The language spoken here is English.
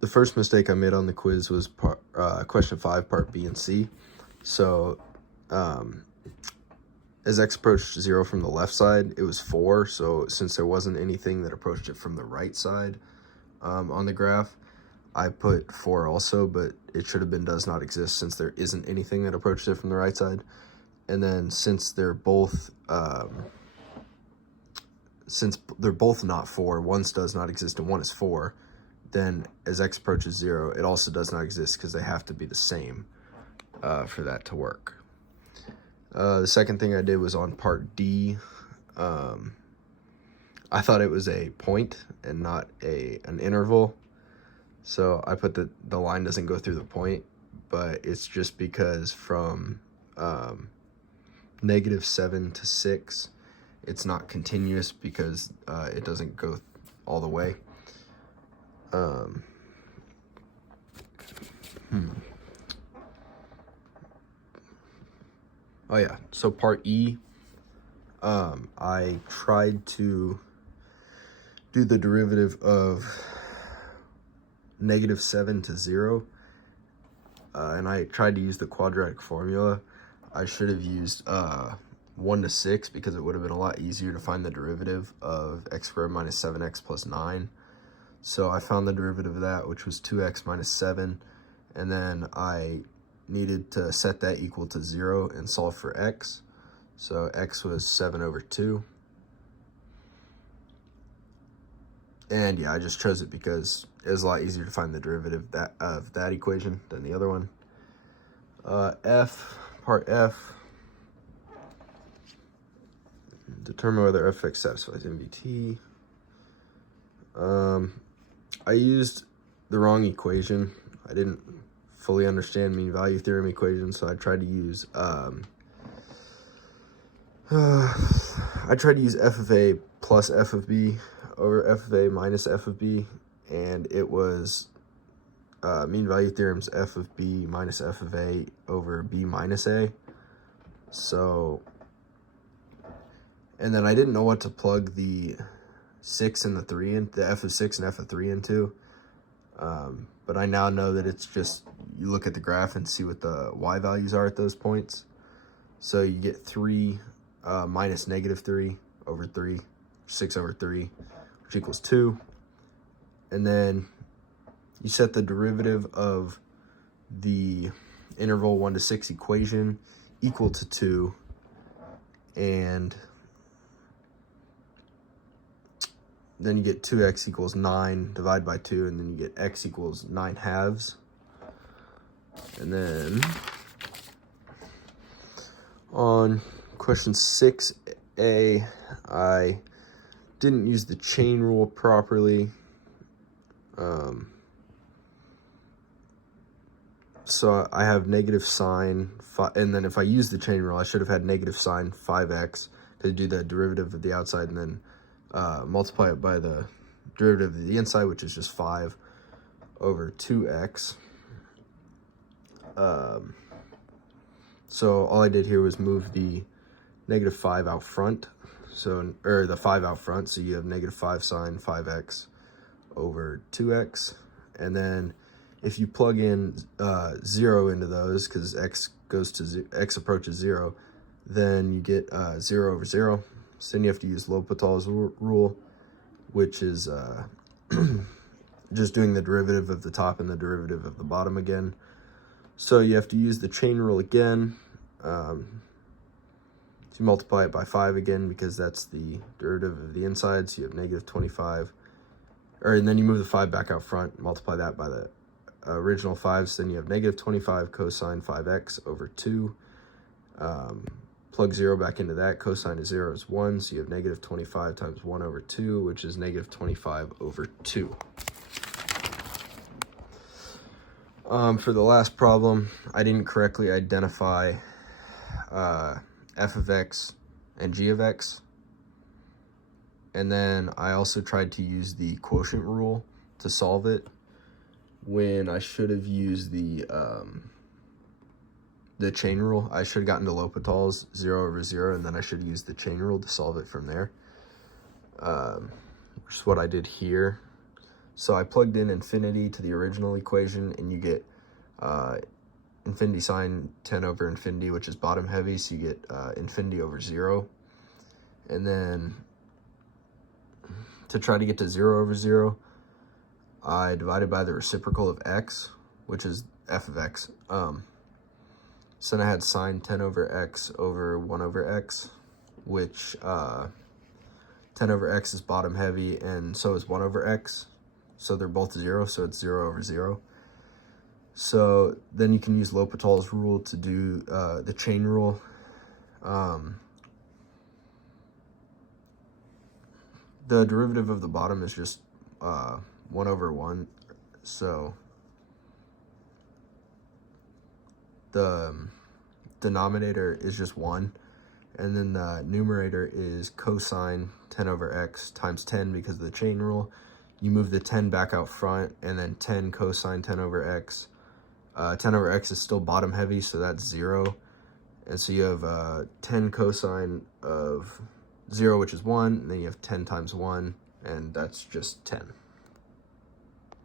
the first mistake I made on the quiz was question 5, part B and C. So as x approached 0 from the left side, it was 4. So since there wasn't anything that approached it from the right side on the graph, I put 4 also, but it should have been does not exist since there isn't anything that approached it from the right side. And then since they're both not 4, one does not exist and one is 4, then as x approaches 0, it also does not exist because they have to be the same for that to work. The second thing I did was on part D. I thought it was a point and not an interval. So I put the line doesn't go through the point, but it's just because from -7 to 6, it's not continuous because it doesn't go all the way. Oh yeah, so part E, I tried to do the derivative of -7 to 0, and I tried to use the quadratic formula. I should have used 1 to 6 because it would have been a lot easier to find the derivative of x squared minus 7x plus 9. So I found the derivative of that, which was 2x minus 7, and then I needed to set that equal to 0 and solve for x. So x was 7/2. And yeah, I just chose it because it was a lot easier to find the derivative of that equation than the other one. Part F, determine whether f(x) satisfies MVT. I used the wrong equation. I didn't fully understand mean value theorem equations, so I tried to use f of a plus f of b over f of a minus f of b, and it was mean value theorem's f of b minus f of a over b minus a. So, and then I didn't know what to plug the 6 and the 3 in, the f of 6 and f of 3 into. But I now know that it's just, you look at the graph and see what the y values are at those points. So you get 3 minus -3 over 3, 6/3, which equals 2. And then you set the derivative of the interval 1 to 6 equation equal to 2, and then you get 2x equals 9, divide by 2, and then you get x equals 9/2. And then on question 6a, I didn't use the chain rule properly. So I have negative sine 5, and then if I use the chain rule, I should have had negative sine 5x to do the derivative of the outside, and then multiply it by the derivative of the inside, which is just 5 over 2x. So all I did here was move the -5 out front, so, or the 5 out front, so you have -5 sine 5x over 2x. And then if you plug in 0 into those, because x approaches 0, then you get 0 over 0. So then you have to use L'Hopital's rule, which is just doing the derivative of the top and the derivative of the bottom again. So you have to use the chain rule again. So you multiply it by 5 again because that's the derivative of the inside. So you have -25. And then you move the 5 back out front, multiply that by the original 5. So then you have -25 cosine 5x over 2. Plug 0 back into that. Cosine of 0 is 1, so you have -25 times 1 over 2, which is -25 over 2. For the last problem, I didn't correctly identify f of x and g of x. And then I also tried to use the quotient rule to solve it when I should have used the chain rule. I should have gotten to L'Hopital's 0 over 0, and then I should use the chain rule to solve it from there, which is what I did here. So I plugged in infinity to the original equation, and you get infinity sine 10 over infinity, which is bottom heavy, so you get infinity over 0. And then to try to get to 0 over 0, I divided by the reciprocal of x, which is f of x. So then I had sine 10 over x over 1 over x, which 10 over x is bottom heavy, and so is 1 over x. So they're both 0, so it's 0 over 0. So then you can use L'Hopital's rule to do the chain rule. The derivative of the bottom is just 1 over 1. So the denominator is just 1. And then the numerator is cosine 10 over x times 10 because of the chain rule. You move the 10 back out front, and then 10 cosine 10 over x. 10 over x is still bottom heavy, so that's 0. And so you have 10 cosine of 0, which is 1, and then you have 10 times 1, and that's just 10.